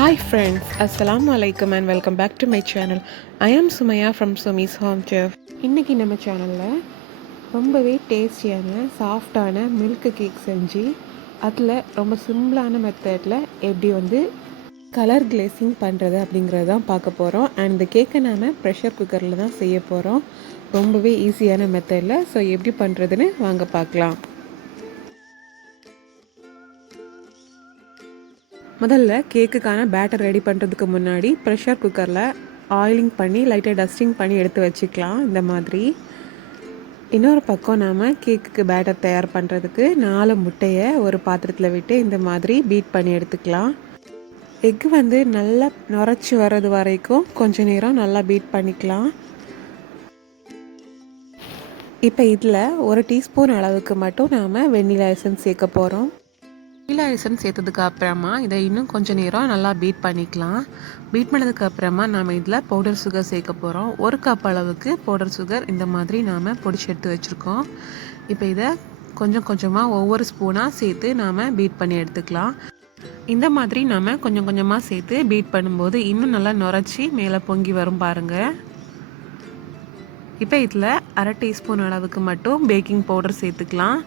Hi friends, Assalamu alaikum and welcome back to my channel. I am Sumaya from Sumi's Home Chef. இன்றைக்கி நம்ம சேனலில் ரொம்பவே டேஸ்டியான சாஃப்டான மில்க் கேக் செஞ்சு அதில் ரொம்ப சிம்பிளான மெத்தடில் எப்படி கலர் கிளேசிங் பண்ணுறது அப்படிங்கிறது தான் பார்க்க போகிறோம். அண்ட் இந்த கேக்கை நாம் ப்ரெஷர் குக்கரில் தான் செய்ய போகிறோம். ரொம்பவே ஈஸியான மெத்தடில். ஸோ எப்படி பண்ணுறதுன்னு வாங்க பார்க்கலாம். முதல்ல கேக்குக்கான பேட்டர் ரெடி பண்ணுறதுக்கு முன்னாடி ப்ரெஷர் குக்கரில் ஆயிலிங் பண்ணி லைட்டாக டஸ்டிங் பண்ணி எடுத்து வச்சுக்கலாம். இந்த மாதிரி இன்னொரு பக்கம் நாம் கேக்குக்கு பேட்டர் தயார் பண்ணுறதுக்கு 4 முட்டையை ஒரு பாத்திரத்தில் விட்டு இந்த மாதிரி பீட் பண்ணி எடுத்துக்கலாம். எக்கு நல்லா நுரைச்சி வர்றது வரைக்கும் கொஞ்ச நேரம் நல்லா பீட் பண்ணிக்கலாம். இப்போ இதில் 1 டீஸ்பூன் அளவுக்கு மட்டும் நாம் வெண்ணிலா எசன்ஸ் சேர்க்க போகிறோம். வெண்ணிலா எசன்ஸ் சேர்த்ததுக்கு அப்புறமா இதை இன்னும் கொஞ்சம் நேரம் நல்லா பீட் பண்ணிக்கலாம். பீட் பண்ணதுக்கு அப்புறமா நாம் இதில் பவுடர் சுகர் சேர்க்க போகிறோம். 1 கப் அளவுக்கு பவுடர் சுகர் இந்த மாதிரி நாம் பொடிச்சு எடுத்து வச்சுருக்கோம். இப்போ இதை கொஞ்சம் கொஞ்சமாக ஒவ்வொரு ஸ்பூனாக சேர்த்து நாம் பீட் பண்ணி எடுத்துக்கலாம். இந்த மாதிரி நாம் கொஞ்சம் கொஞ்சமாக சேர்த்து பீட் பண்ணும்போது இன்னும் நல்லா நுரைச்சி மேலே பொங்கி வரும் பாருங்கள். இப்போ இதில் 1/2 டீஸ்பூன் அளவுக்கு மட்டும் பேக்கிங் பவுடர் சேர்த்துக்கலாம்.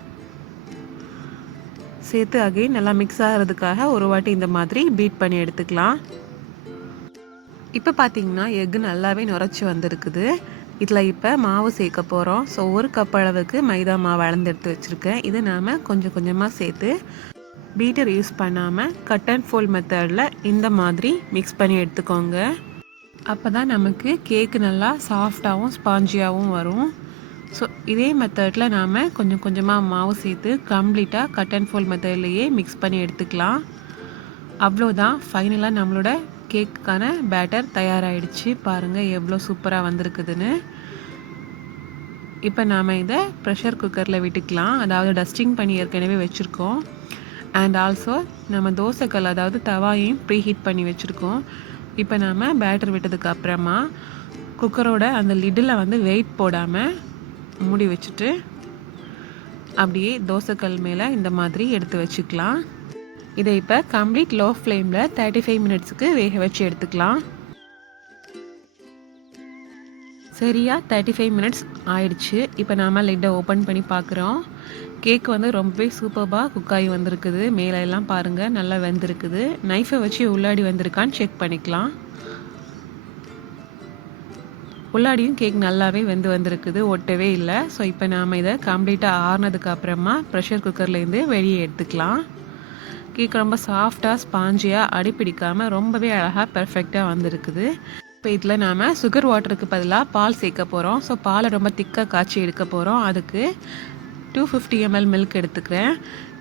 சேர்த்து அகைன் நல்லா மிக்ஸ் ஆகிறதுக்காக ஒரு வாட்டி இந்த மாதிரி பீட் பண்ணி எடுத்துக்கலாம். இப்போ பார்த்தீங்கன்னா எக்கு நல்லாவே நுரைச்சி வந்திருக்குது. இதில் இப்போ மாவு சேர்க்க போகிறோம். ஸோ 1 கப் அளவுக்கு மைதா மாவு அளந்து எடுத்து வச்சுருக்கேன். இது நாம் கொஞ்சம் கொஞ்சமாக சேர்த்து பீட்டர் யூஸ் பண்ணாமல் கட் அண்ட் ஃபோல்ட் மெத்தடில் இந்த மாதிரி மிக்ஸ் பண்ணி எடுத்துக்கோங்க. அப்போ தான் நமக்கு கேக்கு நல்லா சாஃப்டாகவும் ஸ்பாஞ்சியாகவும் வரும். ஸோ இதே மெத்தடில் நாம் கொஞ்சம் கொஞ்சமாக மாவு சேர்த்து கம்ப்ளீட்டாக கட் அண்ட் ஃபோல்ட் மெத்தட்லேயே மிக்ஸ் பண்ணி எடுத்துக்கலாம். அவ்வளோதான், ஃபைனலாக நம்மளோட கேக்குக்கான பேட்டர் தயாராகிடுச்சு. பாருங்கள் எவ்வளோ சூப்பராக வந்திருக்குதுன்னு. இப்போ நாம் இதை ப்ரெஷர் குக்கரில் விட்டுக்கலாம். அதாவது டஸ்டிங் பண்ணி ஏற்கனவே வச்சுருக்கோம். அண்ட் ஆல்சோ நம்ம தோசைக்கல் அதாவது தவாயையும் ப்ரீ ஹீட் பண்ணி வச்சுருக்கோம். இப்போ நாம் பேட்டர் விட்டதுக்கு அப்புறமா குக்கரோட அந்த லிட்டில் வெயிட் போடாமல் மூடி வச்சுட்டு அப்படியே தோசைக்கல் மேலே இந்த மாதிரி எடுத்து வச்சுக்கலாம். இதை இப்போ கம்ப்ளீட் லோ ஃப்ளேமில் 35 மினிட்ஸுக்கு வேக வச்சு எடுத்துக்கலாம். சரியா 35 மினிட்ஸ் ஆயிடுச்சு. இப்போ நாம் லிட்டை ஓப்பன் பண்ணி பார்க்குறோம். கேக் ரொம்பவே சூப்பராக குக்காகி வந்திருக்குது. மேலே எல்லாம் பாருங்கள் நல்லா வெந்திருக்குது. நைஃபை வச்சு உள்ளாடி வந்திருக்கான்னு செக் பண்ணிக்கலாம். உள்ளாடியும் கேக் நல்லாவே வந்திருக்குது, ஒட்டவே இல்லை. ஸோ இப்போ நாம் இதை கம்ப்ளீட்டாக ஆறுனதுக்கு அப்புறமா ப்ரெஷர் குக்கர்லேருந்து வெளியே எடுத்துக்கலாம். கேக் ரொம்ப சாஃப்டாக ஸ்பாஞ்சியாக அடிப்பிடிக்காமல் ரொம்பவே அழகாக பெர்ஃபெக்டாக வந்திருக்குது. இப்போ இதில் நாம் சுகர் வாட்டருக்கு பதிலாக பால் சேர்க்க போகிறோம். ஸோ பாலை ரொம்ப திக்காக காய்ச்சி எடுக்க போகிறோம். அதுக்கு 250 ml மில்க் எடுத்துக்கிறேன்.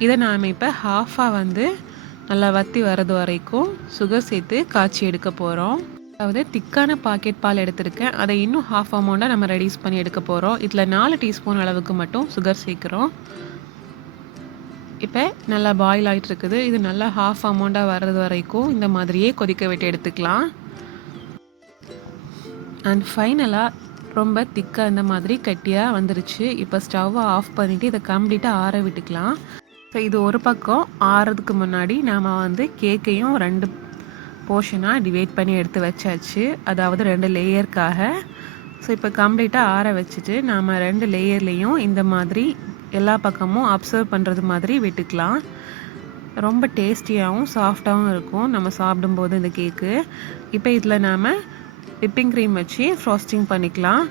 இதை நாம் இப்போ ஹாஃபாக நல்லா வற்றி வர்றது வரைக்கும் சுகர் சேர்த்து காய்ச்சி எடுக்க போகிறோம். அதாவது திக்கான பாக்கெட் பால் எடுத்திருக்கேன். அதை இன்னும் ஹாஃப் அமௌண்ட்டாக நம்ம ரெடியூஸ் பண்ணி எடுக்க போகிறோம். இதில் 4 டீஸ்பூன் அளவுக்கு மட்டும் சுகர் சேர்க்குறோம். இப்போ நல்லா பாயில் ஆகிட்டு இருக்குது. இது நல்லா ஹாஃப் அமௌண்ட்டாக வர்றது வரைக்கும் இந்த மாதிரியே கொதிக்க விட்டு எடுத்துக்கலாம். அண்ட் ஃபைனலாக ரொம்ப திக்காக இந்த மாதிரி கட்டியாக வந்துருச்சு. இப்போ ஸ்டவ்வை ஆஃப் பண்ணிவிட்டு இதை கம்ப்ளீட்டாக ஆற விட்டுக்கலாம். ஸோ இது ஒரு பக்கம் ஆறதுக்கு முன்னாடி நாம் கேக்கையும் 2 போர்ஷனாக டிவைட் பண்ணி எடுத்து வச்சாச்சு. அதாவது 2 லேயருக்காக. ஸோ இப்போ கம்ப்ளீட்டாக ஆற வச்சுட்டு நாம் 2 லேயர்லேயும் இந்த மாதிரி எல்லா பக்கமும் அப்சர்வ் பண்ணுறது மாதிரி விட்டுக்கலாம். ரொம்ப டேஸ்டியாகவும் சாஃப்டாகவும் இருக்கும் நம்ம சாப்பிடும்போது இந்த கேக்கு. இப்போ இதில் நாம் விப்பிங் க்ரீம் வச்சு ஃப்ராஸ்டிங் பண்ணிக்கலாம்.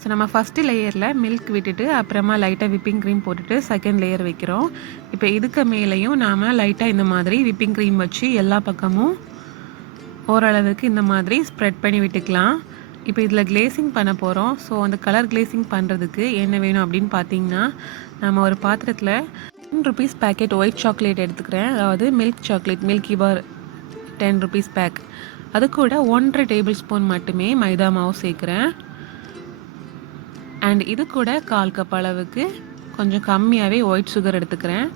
ஸோ நம்ம ஃபஸ்ட்டு லேயரில் மில்க் விட்டுட்டு அப்புறமா லைட்டாக விப்பிங் க்ரீம் போட்டுட்டு செகண்ட் லேயர் வைக்கிறோம். இப்போ இதுக்கு மேலேயும் நாம் லைட்டாக இந்த மாதிரி விப்பிங் க்ரீம் வச்சு எல்லா பக்கமும் ஓரளவுக்கு இந்த மாதிரி ஸ்ப்ரெட் பண்ணி விட்டுக்கலாம். இப்போ இதில் கிளேசிங் பண்ண போகிறோம். ஸோ அந்த கலர் கிளேசிங் பண்ணுறதுக்கு என்ன வேணும் அப்படின்னு பார்த்தீங்கன்னா, நம்ம ஒரு பாத்திரத்தில் 10 rupees பேக்கெட் ஒயிட் சாக்லேட் எடுத்துக்கிறேன். அதாவது மில்க் சாக்லேட் மில்கி பார் 10 rupees பேக். அது கூட 1.5 டேபிள் ஸ்பூன் மட்டுமே மைதா மாவு சேர்க்குறேன். அண்ட் இது கூட 1/4 கப் அளவுக்கு கொஞ்சம் கம்மியாகவே ஒயிட் சுகர் எடுத்துக்கிறேன்.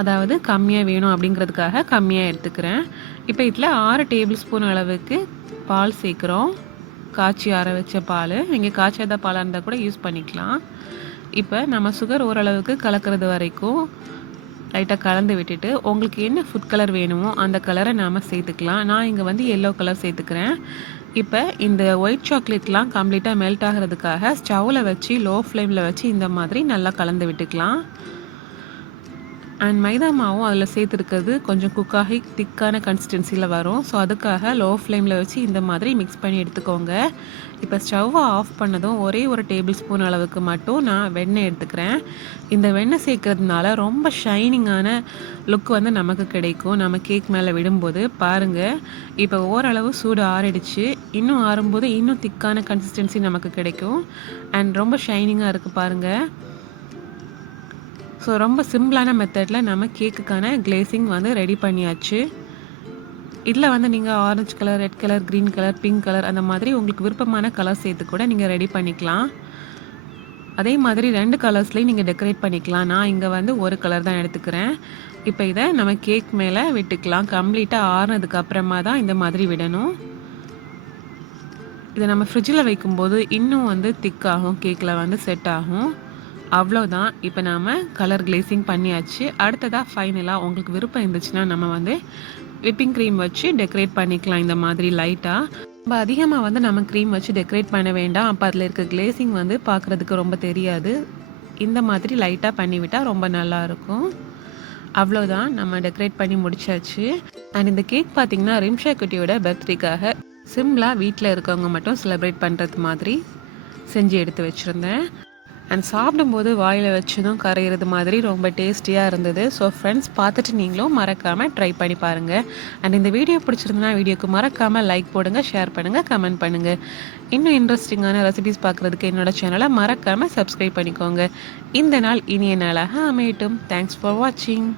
அதாவது கம்மியாக வேணும் அப்படிங்கிறதுக்காக கம்மியாக எடுத்துக்கிறேன். இப்போ இதில் 6 டேபிள் ஸ்பூன் அளவுக்கு பால் சேர்க்குறோம். காய்ச்சி ஆற வச்ச பால். நீங்கள் காய்ச்சாத பாலாக இருந்தால் கூட யூஸ் பண்ணிக்கலாம். இப்போ நம்ம சுகர் ஓரளவுக்கு கலக்கிறது வரைக்கும் லைட்டாக கலந்து விட்டுட்டு உங்களுக்கு என்ன ஃபுட் கலர் வேணுமோ அந்த கலரை நாம் சேர்த்துக்கலாம். நான் இங்கே வந்து எல்லோ கலர் சேர்த்துக்கிறேன். இப்போ இந்த ஒயிட் சாக்லேட்லாம் கம்ப்ளீட்டாக மெல்ட் ஆகிறதுக்காக ஸ்டவ்வில் வச்சு லோ ஃப்ளேமில் வச்சு இந்த மாதிரி நல்லா கலந்து விட்டுக்கலாம். அண்ட் மைதா மாவும் அதில் சேர்த்துருக்கிறது கொஞ்சம் குக்காகி திக்கான கன்சிஸ்டன்சியில் வரும். ஸோ அதுக்காக லோ ஃப்ளேமில் வச்சு இந்த மாதிரி மிக்ஸ் பண்ணி எடுத்துக்கோங்க. இப்போ ஸ்டவ்வை ஆஃப் பண்ணதும் ஒரே ஒரு டேபிள் ஸ்பூன் அளவுக்கு மட்டும் நான் வெண்ணெய் எடுத்துக்கிறேன். இந்த வெண்ணெய் சேர்க்கறதுனால ரொம்ப ஷைனிங்கான லுக் வந்து நமக்கு கிடைக்கும். நம்ம கேக் மேலே விடும்போது பாருங்கள், இப்போ ஓரளவு சூடு ஆறிடுச்சு. இன்னும் ஆறும்போது இன்னும் திக்கான கன்சிஸ்டன்சி நமக்கு கிடைக்கும். அண்ட் ரொம்ப ஷைனிங்காக இருக்குது பாருங்கள். ஸோ ரொம்ப சிம்பிளான மெத்தடில் நம்ம கேக்குக்கான கிளேசிங் வந்து ரெடி பண்ணியாச்சு. இதில் வந்து நீங்கள் orange colour, red colour, green colour, pink colour அந்த மாதிரி உங்களுக்கு விருப்பமான கலர் சேர்த்து கூட நீங்கள் ரெடி பண்ணிக்கலாம். அதே மாதிரி 2 கலர்ஸ்லேயும் நீங்கள் டெக்கரேட் பண்ணிக்கலாம். நான் இங்கே வந்து ஒரு கலர் தான் எடுத்துக்கிறேன். இப்போ இதை நம்ம கேக் மேலே விட்டுக்கலாம். கம்ப்ளீட்டாக ஆறுனதுக்கு அப்புறமா தான் இந்த மாதிரி விடணும். இதை நம்ம ஃப்ரிட்ஜில் வைக்கும்போது இன்னும் வந்து திக்காகும், கேக்கில் வந்து செட் ஆகும். அவ்வளோதான். இப்போ நாம் கலர் கிளேசிங் பண்ணியாச்சு. அடுத்ததாக ஃபைனலாக உங்களுக்கு விருப்பம் இருந்துச்சுன்னா நம்ம வந்து விப்பிங் க்ரீம் வச்சு டெக்கரேட் பண்ணிக்கலாம். இந்த மாதிரி லைட்டாக ரொம்ப அதிகமாக வந்து நம்ம க்ரீம் வச்சு டெக்கரேட் பண்ண வேண்டாம். அப்போ அதில் இருக்க கிளேசிங் வந்து பார்க்குறதுக்கு ரொம்ப தெரியாது. இந்த மாதிரி லைட்டாக பண்ணிவிட்டால் ரொம்ப நல்லாயிருக்கும். அவ்வளோதான், நம்ம டெக்கரேட் பண்ணி முடிச்சாச்சு. அண்ட் இந்த கேக் பார்த்திங்கன்னா ரிம்ஷா குட்டியோட பர்த்டேக்காக சிம்பிளாக வீட்டில் இருக்கவங்க மட்டும் செலிப்ரேட் பண்ணுறது மாதிரி செஞ்சு எடுத்து வச்சுருந்தேன். அண்ட் சாப்பிடும்போது வாயில் வச்சதும் கரையிறது மாதிரி ரொம்ப டேஸ்டியாக இருந்தது. ஸோ ஃப்ரெண்ட்ஸ், பார்த்துட்டு நீங்களும் மறக்காமல் ட்ரை பண்ணி பாருங்கள். அண்ட் இந்த வீடியோ பிடிச்சிருந்தனா வீடியோக்கு மறக்காமல் லைக் போடுங்க, ஷேர் பண்ணுங்கள், கமெண்ட் பண்ணுங்கள். இன்னும் இன்ட்ரெஸ்டிங்கான ரெசிபிஸ் பார்க்குறதுக்கு என்னோடய சேனலை மறக்காமல் சப்ஸ்கிரைப் பண்ணிக்கோங்க. இந்த நாள் இனிய நாளாக அமையட்டும். தேங்க்ஸ் ஃபார் வாட்சிங்.